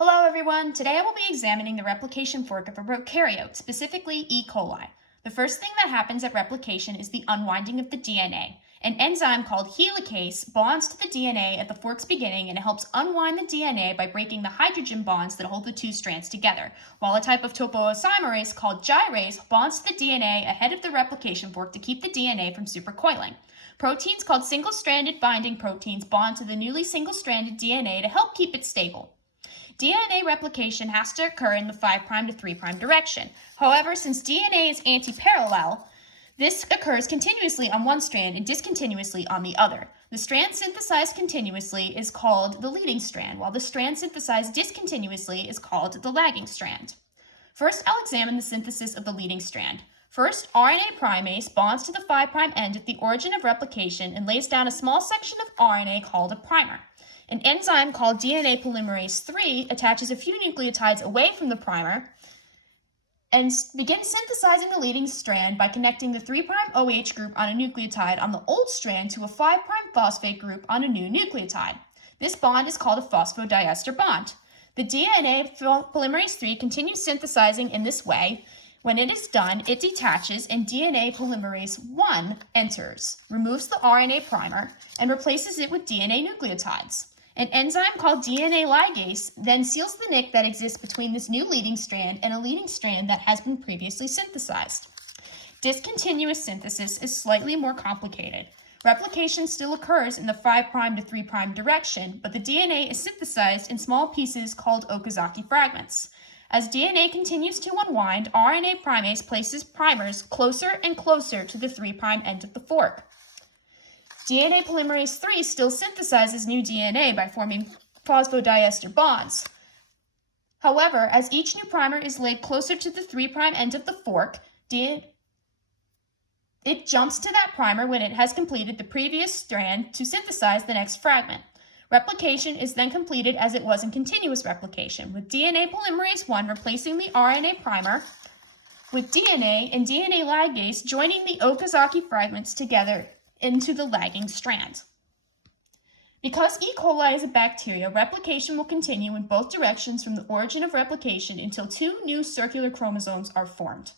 Hello everyone! Today I will be examining the replication fork of a prokaryote, specifically E. coli. The first thing that happens at replication is the unwinding of the DNA. An enzyme called helicase bonds to the DNA at the fork's beginning and it helps unwind the DNA by breaking the hydrogen bonds that hold the two strands together, while a type of topoisomerase called gyrase bonds to the DNA ahead of the replication fork to keep the DNA from supercoiling. Proteins called single-stranded binding proteins bond to the newly single-stranded DNA to help keep it stable. DNA replication has to occur in the 5' to 3' direction. However, since DNA is anti-parallel, this occurs continuously on one strand and discontinuously on the other. The strand synthesized continuously is called the leading strand, while the strand synthesized discontinuously is called the lagging strand. First, I'll examine the synthesis of the leading strand. First, RNA primase bonds to the 5' end at the origin of replication and lays down a small section of RNA called a primer. An enzyme called DNA polymerase III attaches a few nucleotides away from the primer and begins synthesizing the leading strand by connecting the 3' OH group on a nucleotide on the old strand to a 5' phosphate group on a new nucleotide. This bond is called a phosphodiester bond. The DNA polymerase III continues synthesizing in this way. When it is done, it detaches and DNA polymerase I enters, removes the RNA primer, and replaces it with DNA nucleotides. An enzyme called DNA ligase then seals the nick that exists between this new leading strand and a leading strand that has been previously synthesized. Discontinuous synthesis is slightly more complicated. Replication still occurs in the 5' to 3' direction, but the DNA is synthesized in small pieces called Okazaki fragments. As DNA continues to unwind, RNA primase places primers closer and closer to the 3' end of the fork. DNA polymerase III still synthesizes new DNA by forming phosphodiester bonds. However, as each new primer is laid closer to the 3' end of the fork, it jumps to that primer when it has completed the previous strand to synthesize the next fragment. Replication is then completed as it was in continuous replication, with DNA polymerase I replacing the RNA primer, with DNA and DNA ligase joining the Okazaki fragments together into the lagging strand. Because E. coli is a bacteria, replication will continue in both directions from the origin of replication until two new circular chromosomes are formed.